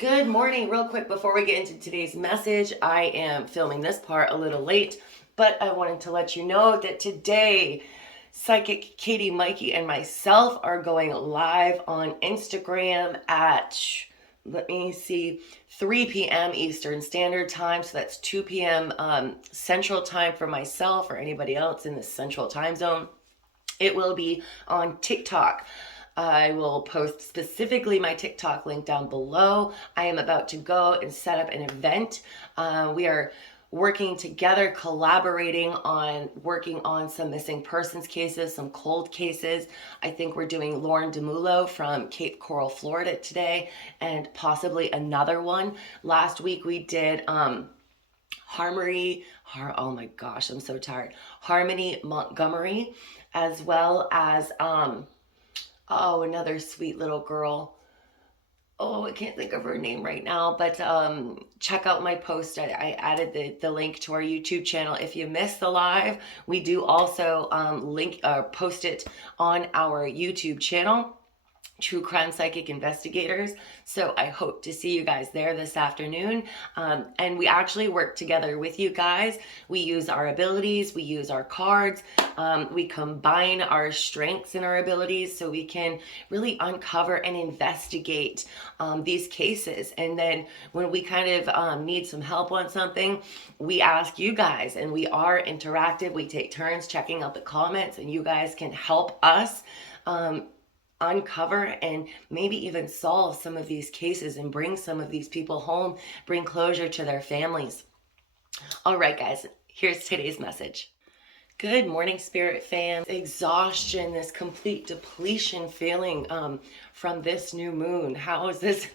Good morning. Real quick before we get into today's message, I am filming this part a little late, but I wanted to let you know that today Psychic Katie, Mikey, and myself are going live on Instagram at, let me see, 3 p.m. Eastern Standard Time. So that's 2 p.m. Central Time for myself or anybody else in the Central Time Zone. It will be on TikTok. I will post specifically my TikTok link down below. I am about to go and set up an event. We are working together, collaborating on working on some missing persons cases, some cold cases. I think we're doing Lauren DeMullo from Cape Coral, Florida today, and possibly another one. Last week we did oh my gosh, I'm so tired. Harmony Montgomery, as well as another sweet little girl. Oh, I can't think of her name right now, but check out my post. I added the link to our YouTube channel. If you missed the live, we do also post it on our YouTube channel, True Crime Psychic Investigators. So I hope to see you guys there this afternoon. And we actually work together with you guys. We use our abilities, we use our cards, we combine our strengths and our abilities so we can really uncover and investigate these cases. And then when we kind of need some help on something, we ask you guys, and we are interactive. We take turns checking out the comments, and you guys can help us uncover and maybe even solve some of these cases and bring some of these people home, bring closure to their families. All right, guys, here's today's message. Good morning, Spirit fam. Exhaustion, this complete depletion feeling from this new moon. How is this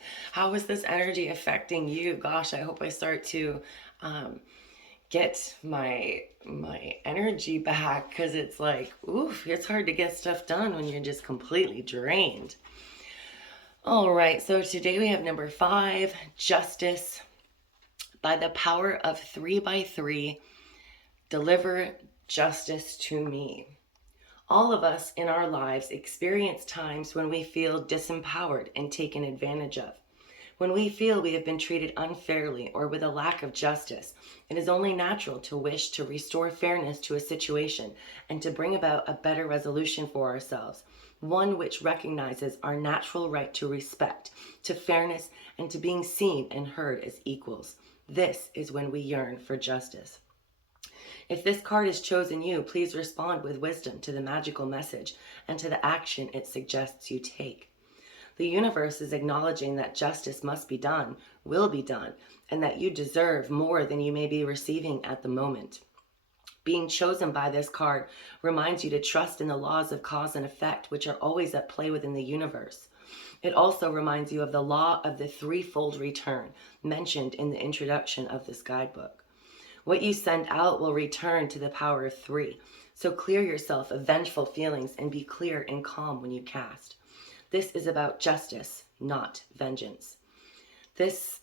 energy affecting you? Gosh, I hope I start to get my energy back, because it's like, oof, it's hard to get stuff done when you're just completely drained. All right, so today we have number 5, Justice. By the power of 3 by 3, deliver justice to me. All of us in our lives experience times when we feel disempowered and taken advantage of. When we feel we have been treated unfairly or with a lack of justice, it is only natural to wish to restore fairness to a situation and to bring about a better resolution for ourselves, one which recognizes our natural right to respect, to fairness, and to being seen and heard as equals. This is when we yearn for justice. If this card has chosen you, please respond with wisdom to the magical message and to the action it suggests you take. The universe is acknowledging that justice must be done, will be done, and that you deserve more than you may be receiving at the moment. Being chosen by this card reminds you to trust in the laws of cause and effect, which are always at play within the universe. It also reminds you of the law of the threefold return mentioned in the introduction of this guidebook. What you send out will return to the power of 3. So clear yourself of vengeful feelings and be clear and calm when you cast. This is about justice, not vengeance. This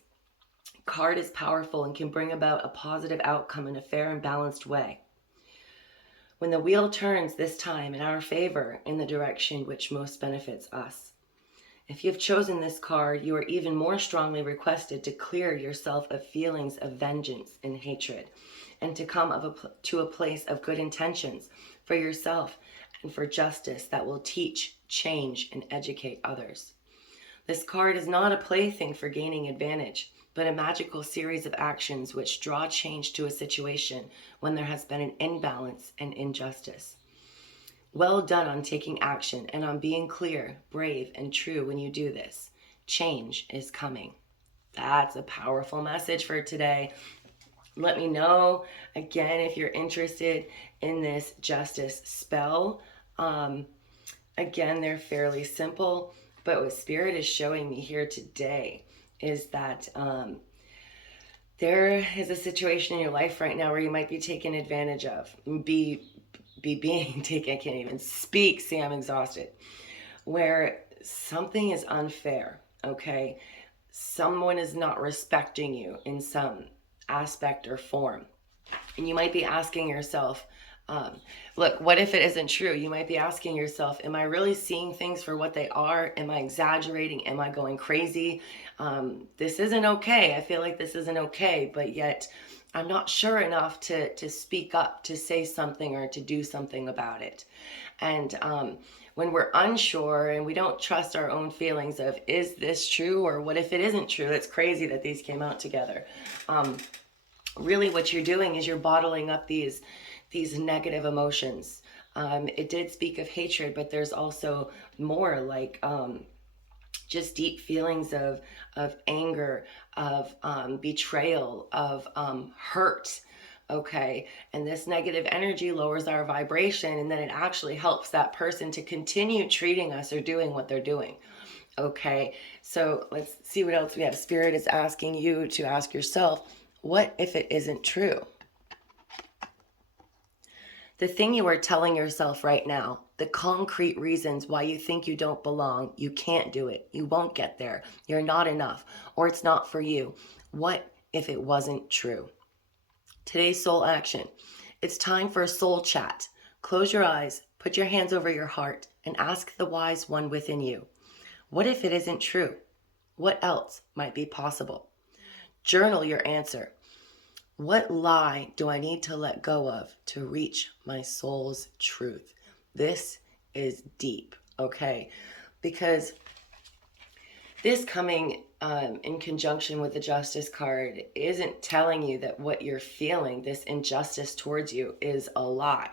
card is powerful and can bring about a positive outcome in a fair and balanced way. When the wheel turns this time in our favor in the direction which most benefits us. If you've chosen this card, you are even more strongly requested to clear yourself of feelings of vengeance and hatred, and to come to a place of good intentions for yourself and for justice that will teach, change, and educate others. This card is not a plaything for gaining advantage, but a magical series of actions which draw change to a situation when there has been an imbalance and injustice. Well done on taking action and on being clear, brave, and true when you do this. Change is coming. That's a powerful message for today. Let me know, again, if you're interested in this justice spell. Again, they're fairly simple, but what Spirit is showing me here today is that there is a situation in your life right now where you might be taken advantage of, be being taken. I can't even speak. See, I'm exhausted. Where something is unfair, okay? Someone is not respecting you in some aspect or form. And you might be asking yourself, Look, what if it isn't true? You might be asking yourself, am I really seeing things for what they are? Am I exaggerating? Am I going crazy? This isn't okay. I feel like this isn't okay, but yet I'm not sure enough to speak up, to say something, or to do something about it. And when we're unsure and we don't trust our own feelings of, is this true? Or what if it isn't true? It's crazy that these came out together. Really what you're doing is you're bottling up these negative emotions. It did speak of hatred, but there's also more, like just deep feelings of anger, of betrayal, of hurt. Okay, and this negative energy lowers our vibration, and then it actually helps that person to continue treating us or doing what they're doing. Okay, so let's see what else we have. Spirit is asking you to ask yourself, what if it isn't true? The thing you are telling yourself right now, the concrete reasons why you think you don't belong, you can't do it, you won't get there, you're not enough, or it's not for you. What if it wasn't true? Today's soul action. It's time for a soul chat. Close your eyes, put your hands over your heart, and ask the wise one within you. What if it isn't true? What else might be possible? Journal your answer. What lie do I need to let go of to reach my soul's truth? This is deep, okay? Because this coming in conjunction with the Justice card isn't telling you that what you're feeling, this injustice towards you, is a lie,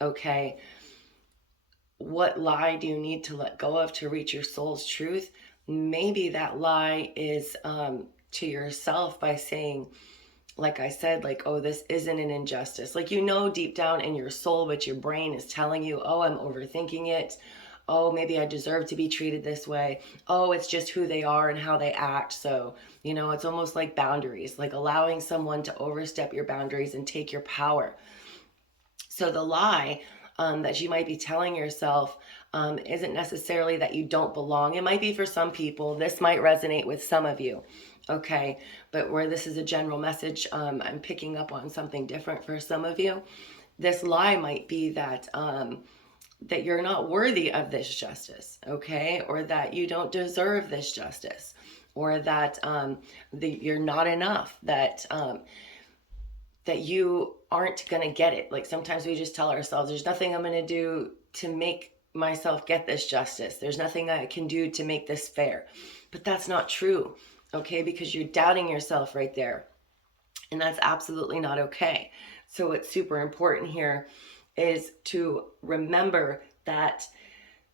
okay? What lie do you need to let go of to reach your soul's truth? Maybe that lie is to yourself by saying, like I said, like, oh, this isn't an injustice. Like, you know, deep down in your soul, but your brain is telling you, oh, I'm overthinking it. Oh, maybe I deserve to be treated this way. Oh, it's just who they are and how they act. So, you know, it's almost like boundaries, like allowing someone to overstep your boundaries and take your power. So the lie that you might be telling yourself isn't necessarily that you don't belong. It might be for some people. This might resonate with some of you. Okay, but where this is a general message, I'm picking up on something different for some of you. This lie might be that that you're not worthy of this justice, okay, or that you don't deserve this justice, or that you're not enough, that that you aren't going to get it. Like sometimes we just tell ourselves, there's nothing I'm going to do to make myself get this justice. There's nothing I can do to make this fair. But that's not true, okay? Because you're doubting yourself right there. And that's absolutely not okay. So what's super important here is to remember that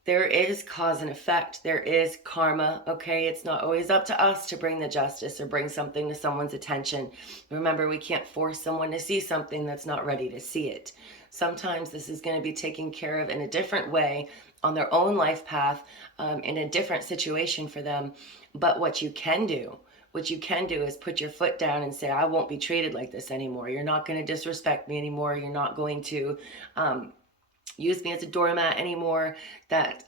there is cause and effect. There is karma, okay? It's not always up to us to bring the justice or bring something to someone's attention. Remember, we can't force someone to see something that's not ready to see it. Sometimes this is going to be taken care of in a different way on their own life path, in a different situation for them. But what you can do is put your foot down and say, I won't be treated like this anymore. You're not going to disrespect me anymore. You're not going to use me as a doormat anymore, that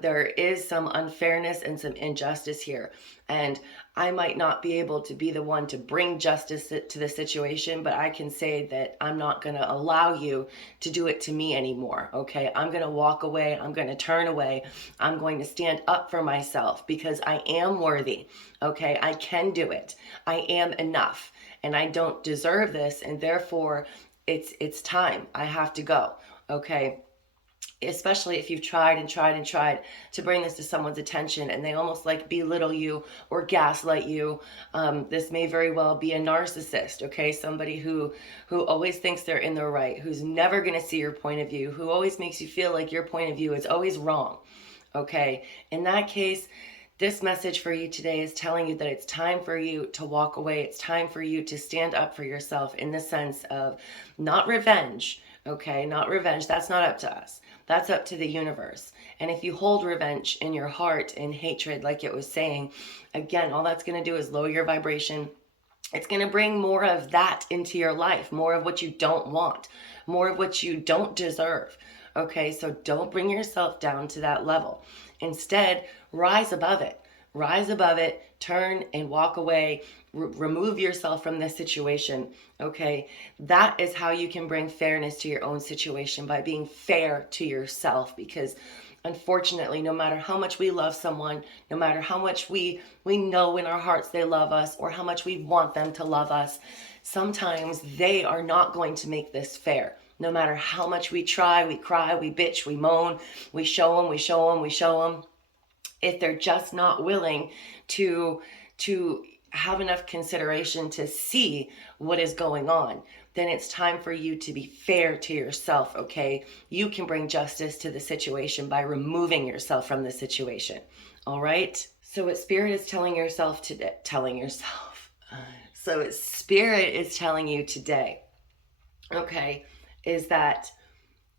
there is some unfairness and some injustice here. And I might not be able to be the one to bring justice to the situation, but I can say that I'm not going to allow you to do it to me anymore, okay? I'm going to walk away. I'm going to turn away. I'm going to stand up for myself because I am worthy, okay? I can do it. I am enough, and I don't deserve this, and therefore it's time. I have to go, okay? Especially if you've tried and tried and tried to bring this to someone's attention and they almost like belittle you or gaslight you. This may very well be a narcissist, okay? Somebody who always thinks they're in the right, who's never going to see your point of view, who always makes you feel like your point of view is always wrong, okay? In that case, this message for you today is telling you that it's time for you to walk away. It's time for you to stand up for yourself in the sense of not revenge, okay? Not revenge. That's not up to us. That's up to the universe. And if you hold revenge in your heart and hatred, like it was saying, again, all that's going to do is lower your vibration. It's going to bring more of that into your life, more of what you don't want, more of what you don't deserve. Okay, so don't bring yourself down to that level. Instead, rise above it. rise above it, turn and walk away, remove yourself from this situation, okay? That is how you can bring fairness to your own situation, by being fair to yourself. Because unfortunately, no matter how much we love someone, no matter how much we know in our hearts they love us, or how much we want them to love us, sometimes they are not going to make this fair. No matter how much we try, we cry, we bitch, we moan, we show them, we show them, we show them. If they're just not willing to have enough consideration to see what is going on, then it's time for you to be fair to yourself, okay? You can bring justice to the situation by removing yourself from the situation, all right? So what Spirit is telling yourself today, so what Spirit is telling you today, okay, is that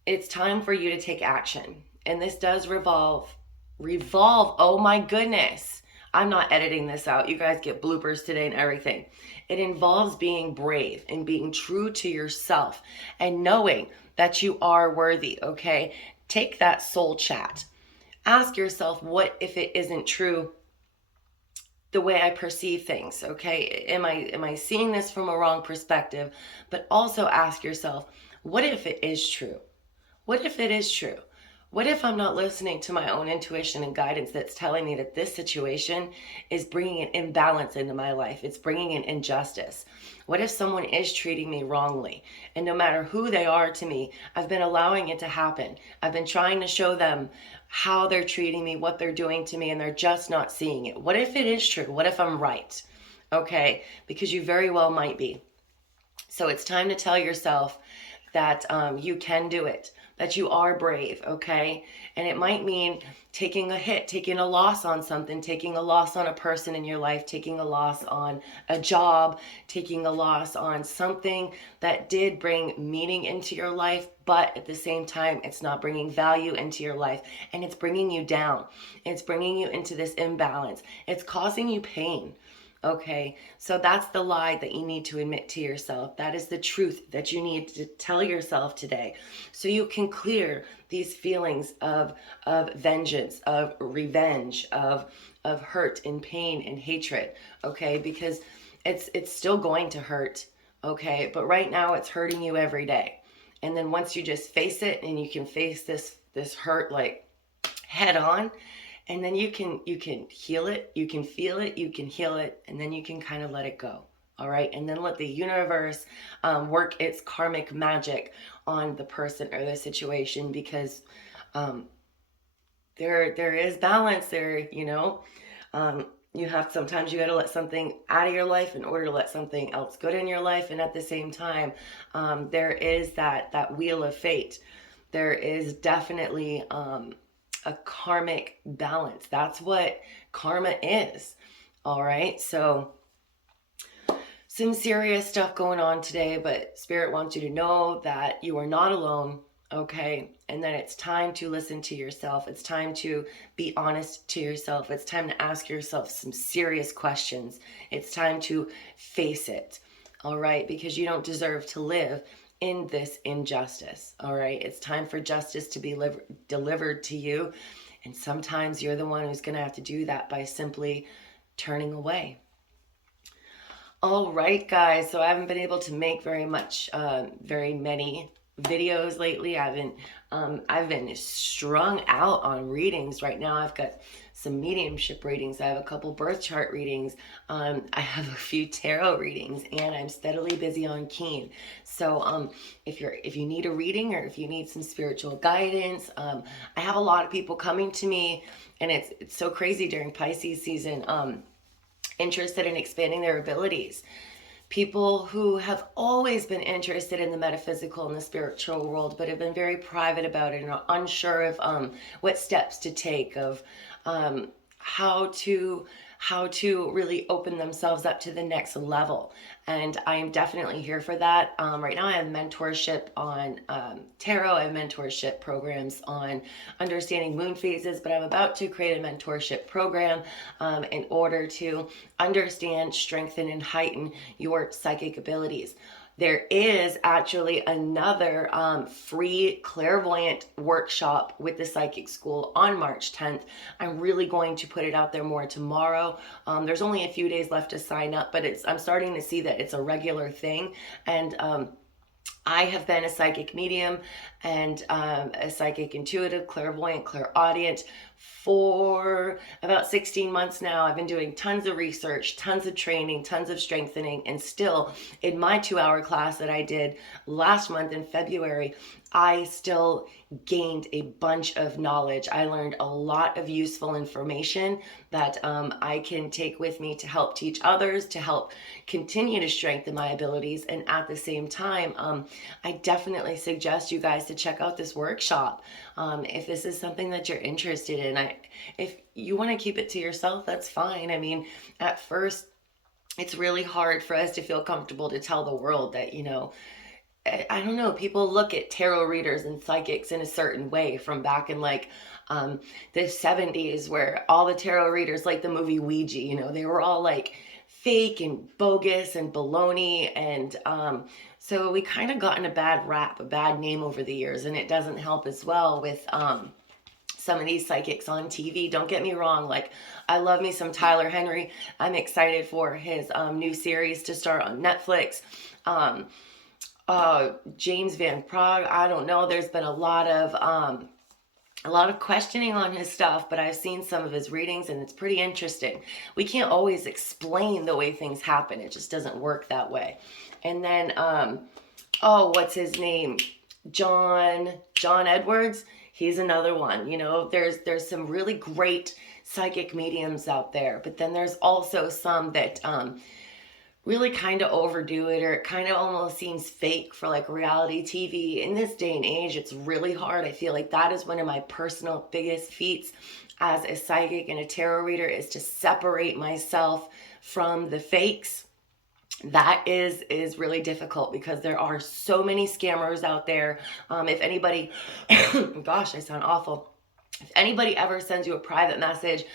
it's time for you to take action. And this does revolve, oh my goodness. I'm not editing this out. You guys get bloopers today and everything. It involves being brave and being true to yourself and knowing that you are worthy, okay? Take that soul chat. Ask yourself, what if it isn't true the way I perceive things, okay? Am I seeing this from a wrong perspective? But also ask yourself, what if it is true? What if it is true? What if I'm not listening to my own intuition and guidance that's telling me that this situation is bringing an imbalance into my life? It's bringing an injustice. What if someone is treating me wrongly? And no matter who they are to me, I've been allowing it to happen. I've been trying to show them how they're treating me, what they're doing to me, and they're just not seeing it. What if it is true? What if I'm right? Okay, because you very well might be. So it's time to tell yourself that you can do it, that you are brave, okay? And it might mean taking a hit, taking a loss on something, taking a loss on a person in your life, taking a loss on a job, taking a loss on something that did bring meaning into your life, but at the same time, it's not bringing value into your life, and it's bringing you down. It's bringing you into this imbalance. It's causing you pain. Okay, so that's the lie that you need to admit to yourself. That is the truth that you need to tell yourself today, so you can clear these feelings of vengeance, of revenge, of hurt and pain and hatred. Okay, because it's still going to hurt. Okay, but right now it's hurting you every day. And then once you just face it, and you can face this hurt like head on, and then you can heal it, you can feel it, you can heal it, and then you can kind of let it go. All right, and then let the universe work its karmic magic on the person or the situation, because there is balance there. You know, sometimes you got to let something out of your life in order to let something else good in your life, and at the same time, there is that wheel of fate. There is definitely a karmic balance. That's what karma is. All right. So some serious stuff going on today, but Spirit wants you to know that you are not alone. Okay. And that it's time to listen to yourself. It's time to be honest to yourself. It's time to ask yourself some serious questions. It's time to face it. All right. Because you don't deserve to live in this injustice. All right, it's time for justice to be delivered to you, and sometimes you're the one who's going to have to do that by simply turning away. All right, guys, so I haven't been able to make very many videos lately. I've been strung out on readings right now. I've got some mediumship readings. I have a couple birth chart readings. I have a few tarot readings, and I'm steadily busy on Keen. So if you need a reading, or if you need some spiritual guidance, I have a lot of people coming to me, and it's so crazy during Pisces season, interested in expanding their abilities. People who have always been interested in the metaphysical and the spiritual world, but have been very private about it and are unsure of what steps to take, of how to really open themselves up to the next level. And I am definitely here for that. Right now I have mentorship on tarot. I have mentorship programs on understanding moon phases, but I'm about to create a mentorship program in order to understand, strengthen, and heighten your psychic abilities. there is actually another free clairvoyant workshop with the Psychic School on March 10th. I'm really going to put it out there more tomorrow. There's only a few days left to sign up, but I'm starting to see that it's a regular thing. And I have been a psychic medium and a psychic intuitive, clairvoyant, clairaudient for about 16 months now. I've been doing tons of research, tons of training, tons of strengthening, and still in my 2-hour class that I did last month in February, I still gained a bunch of knowledge. I learned a lot of useful information that I can take with me to help teach others, to help continue to strengthen my abilities. And at the same time, I definitely suggest you guys to check out this workshop. If this is something that you're interested in, if you want to keep it to yourself, that's fine. I mean, at first, it's really hard for us to feel comfortable to tell the world that, I don't know, people look at tarot readers and psychics in a certain way from back in like the 70s, where all the tarot readers, like the movie Ouija, they were all like fake and bogus and baloney. And so we kind of gotten a bad rap, a bad name over the years, and it doesn't help as well with some of these psychics on TV. Don't get me wrong, like I love me some Tyler Henry. I'm excited for his new series to start on Netflix. James Van Prague, I don't know. There's been a lot of questioning on his stuff, but I've seen some of his readings and it's pretty interesting. We can't always explain the way things happen. It just doesn't work that way. And then, what's his name? John Edwards. He's another one. There's some really great psychic mediums out there, but then there's also some that, really kind of overdo it, or it kind of almost seems fake for like reality TV. In this day and age, it's really hard. I feel like that is one of my personal biggest feats as a psychic and a tarot reader, is to separate myself from the fakes. That is really difficult because there are so many scammers out there. If anybody, gosh, I sound awful. If anybody ever sends you a private message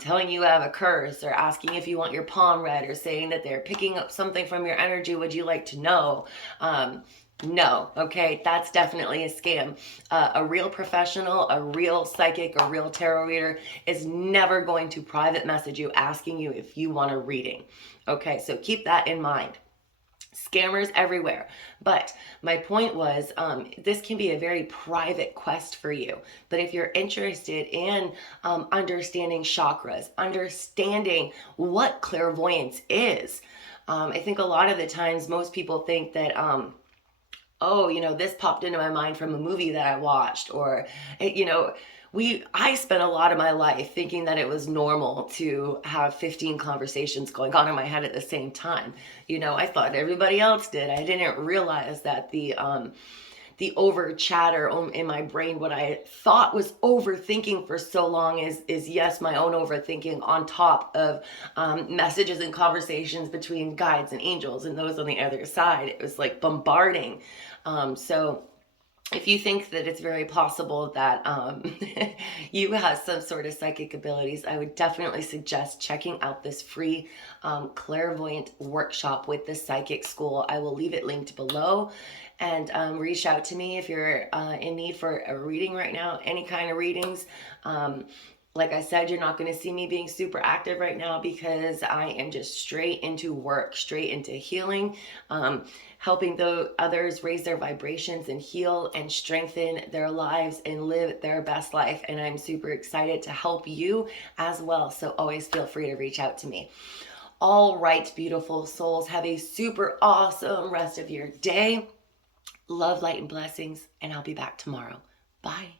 telling you have a curse, or asking if you want your palm read, or saying that they're picking up something from your energy, would you like to know? No, okay, that's definitely a scam. A real professional, a real psychic, a real tarot reader is never going to private message you asking you if you want a reading. Okay, so keep that in mind. Scammers everywhere. But my point was, this can be a very private quest for you. But if you're interested in understanding chakras, understanding what clairvoyance is, I think a lot of the times most people think that, this popped into my mind from a movie that I watched, or, I spent a lot of my life thinking that it was normal to have 15 conversations going on in my head at the same time. I thought everybody else did. I didn't realize that the over chatter in my brain, what I thought was overthinking for so long, is yes, my own overthinking on top of messages and conversations between guides and angels and those on the other side. It was like bombarding. So if you think that it's very possible that you have some sort of psychic abilities, I would definitely suggest checking out this free clairvoyant workshop with the Psychic School. I will leave it linked below, and reach out to me if you're in need for a reading right now, any kind of readings. Like I said, you're not going to see me being super active right now because I am just straight into work, straight into healing, helping the others raise their vibrations and heal and strengthen their lives and live their best life. And I'm super excited to help you as well. So always feel free to reach out to me. All right, beautiful souls, have a super awesome rest of your day. Love, light, and blessings, and I'll be back tomorrow. Bye.